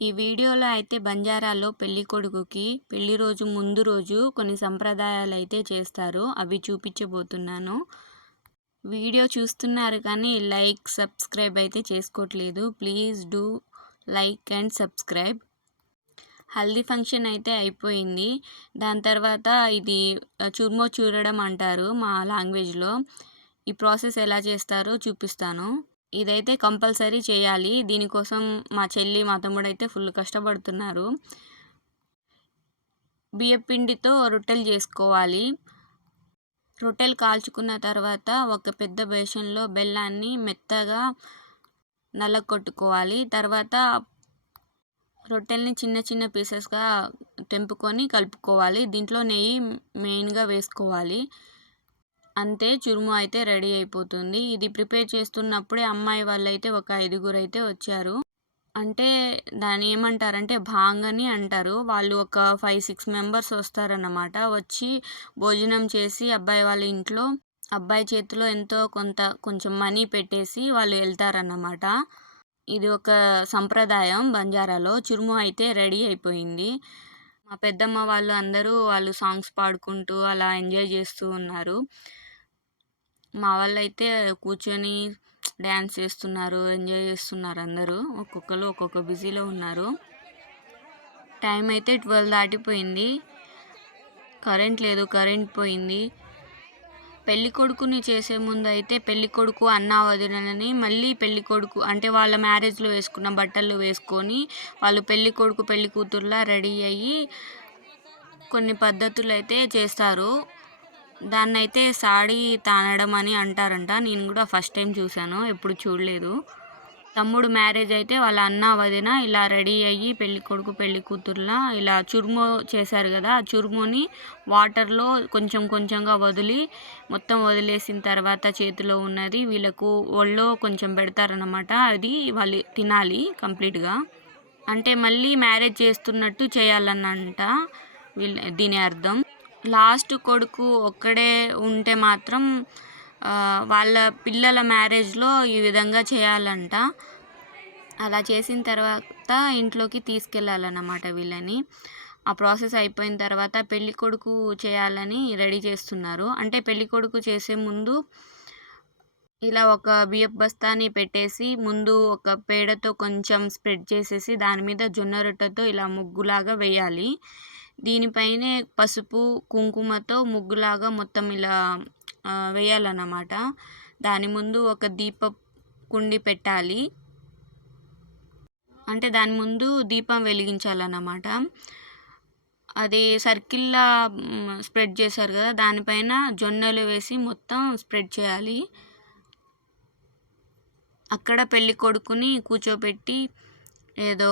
ఈ వీడియోలో అయితే బంజారాలో పెళ్ళి కొడుకుకి పెళ్ళి రోజు ముందు రోజు కొన్ని సంప్రదాయాలు అయితే చేస్తారు. అవి చూపించబోతున్నాను. వీడియో చూస్తున్నారు కానీ లైక్ సబ్స్క్రైబ్ అయితే చేసుకోవట్లేదు. Please do like and subscribe. Haldi function అయితే అయిపోయింది. దాని తర్వాత ఇది చుర్మో చూడడం అంటారు మా లాంగ్వేజ్లో. ఈ ప్రాసెస్ ఎలా చేస్తారో చూపిస్తాను. ఇదైతే కంపల్సరీ చేయాలి. దీనికోసం మా చెల్లి మా తమ్ముడు అయితే ఫుల్ కష్టపడుతున్నారు. బియ్యపిండితో రొట్టెలు చేసుకోవాలి. రొట్టెలు కాల్చుకున్న తర్వాత ఒక పెద్ద బేషన్లో బెల్లాన్ని మెత్తగా నల్లకొట్టుకోవాలి తర్వాత రొట్టెల్ని చిన్న చిన్న పీసెస్గా తెంపుకొని కలుపుకోవాలి. దీంట్లో నెయ్యి మెయిన్గా వేసుకోవాలి. అంతే చురుము అయితే రెడీ అయిపోతుంది. ఇది ప్రిపేర్ చేస్తున్నప్పుడే అమ్మాయి వాళ్ళు అయితే ఒక ఐదుగురు అయితే వచ్చారు. అంటే దాన్ని ఏమంటారంటే భాంగ్ అని అంటారు. వాళ్ళు ఒక ఫైవ్ సిక్స్ మెంబర్స్ వస్తారన్నమాట. వచ్చి భోజనం చేసి అబ్బాయి వాళ్ళ ఇంట్లో అబ్బాయి చేతిలో ఎంతో కొంత కొంచెం మనీ పెట్టేసి వాళ్ళు వెళ్తారన్నమాట. ఇది ఒక సంప్రదాయం బంజారాలో. చురుము అయితే రెడీ అయిపోయింది. మా పెద్దమ్మ వాళ్ళు అందరూ వాళ్ళు సాంగ్స్ పాడుకుంటూ అలా ఎంజాయ్ చేస్తూ ఉన్నారు. మా వాళ్ళు అయితే కూర్చొని డ్యాన్స్ చేస్తున్నారు ఎంజాయ్ చేస్తున్నారు అందరూ. ఒక్కొక్కరు ఒక్కొక్క బిజీలో ఉన్నారు. టైం అయితే ట్వెల్వ్ దాటిపోయింది. కరెంట్ లేదు కరెంట్ పోయింది. పెళ్ళి కొడుకుని చేసే ముందు అయితే పెళ్ళి కొడుకు అన్న వదినని మళ్ళీ పెళ్ళి కొడుకు అంటే వాళ్ళ మ్యారేజ్లో వేసుకున్న బట్టలు వేసుకొని వాళ్ళు పెళ్ళి కొడుకు పెళ్ళి కూతురులా రెడీ అయ్యి కొన్ని పద్ధతులు అయితే చేస్తారు. దాన్ని అయితే సాడీ తానడం అని అంటారంట. నేను కూడా ఫస్ట్ టైం చూశాను ఎప్పుడు చూడలేదు. తమ్ముడు మ్యారేజ్ అయితే వాళ్ళ అన్న వదిన ఇలా రెడీ అయ్యి పెళ్ళి కొడుకు పెళ్ళి కూతురులా ఇలా చురుము చేశారు కదా ఆ చురుముని వాటర్లో కొంచెం కొంచెంగా వదిలి మొత్తం వదిలేసిన తర్వాత చేతిలో ఉన్నది వీళ్ళకు ఒళ్ళో కొంచెం పెడతారనమాట అది వాళ్ళు తినాలి కంప్లీట్గా. అంటే మళ్ళీ మ్యారేజ్ చేస్తున్నట్టు చేయాలన్నంట వీళ్ళ దీని అర్థం. లాస్ట్ కొడుకు ఒక్కడే ఉంటే మాత్రం వాళ్ళ పిల్లల మ్యారేజ్లో ఈ విధంగా చేయాలంట. అలా చేసిన తర్వాత ఇంట్లోకి తీసుకెళ్ళాలన్నమాట వీళ్ళని. ఆ ప్రాసెస్ అయిపోయిన తర్వాత పెళ్ళి కొడుకు చేయాలని రెడీ చేస్తున్నారు. అంటే పెళ్ళి కొడుకు చేసే ముందు ఇలా ఒక బియ్యపు బస్తాని పెట్టేసి ముందు ఒక పేడతో కొంచెం స్ప్రెడ్ చేసేసి దాని మీద జొన్న రొట్టెతో ఇలా ముగ్గులాగా వేయాలి. దీనిపైనే పసుపు కుంకుమతో ముగ్గులాగా మొత్తం ఇలా వేయాలన్నమాట. దాని ముందు ఒక దీప కుండి పెట్టాలి. అంటే దాని ముందు దీపం వెలిగించాలన్నమాట. అది సర్కిల్లా స్ప్రెడ్ చేశారు కదా దానిపైన జొన్నలు వేసి మొత్తం స్ప్రెడ్ చేయాలి. అక్కడ పెళ్ళి కొడుకుని కూర్చోబెట్టి ఏదో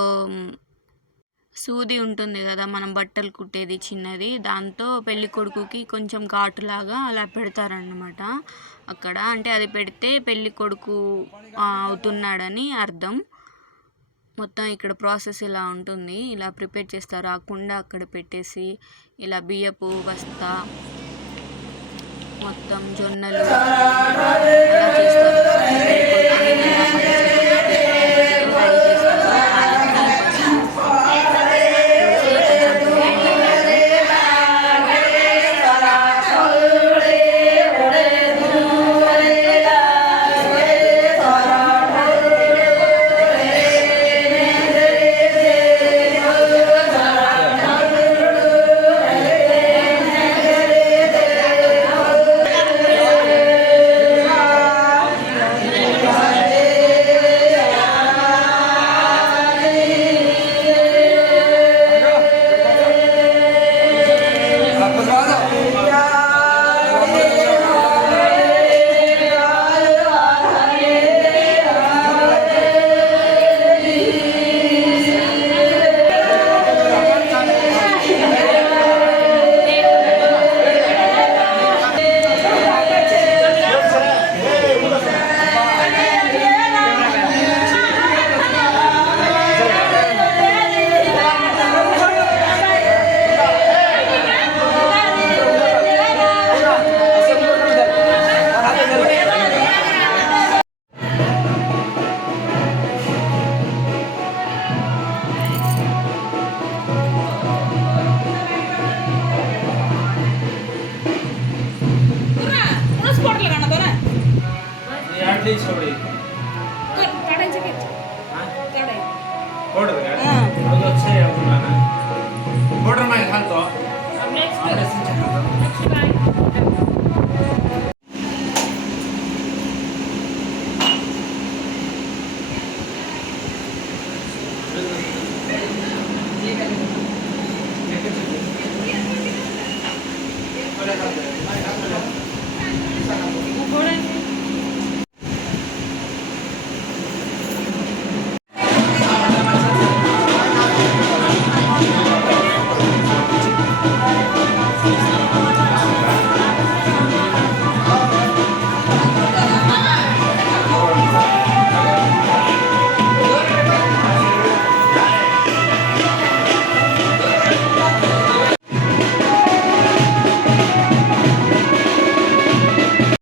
సూది ఉంటుంది కదా మనం బట్టలు కుట్టేది చిన్నది. దాంతో పెళ్ళి కొడుకుకి కొంచెం ఘాటులాగా అలా పెడతారన్నమాట. అక్కడ అంటే అది పెడితే పెళ్ళి కొడుకు అవుతున్నాడని అర్థం. మొత్తం ఇక్కడ ప్రాసెస్ ఇలా ఉంటుంది. ఇలా ప్రిపేర్ చేస్తారు ఆ కుండ అక్కడ పెట్టేసి ఇలా బియ్యపు బస్తా మొత్తం జొన్నలు. ನೋಡಿದ್ರೆ ಅದು ಅಕ್ಷಯ ನಾನು ನೋಡ್ರಮ್ಮ ಇದು ಹಂತು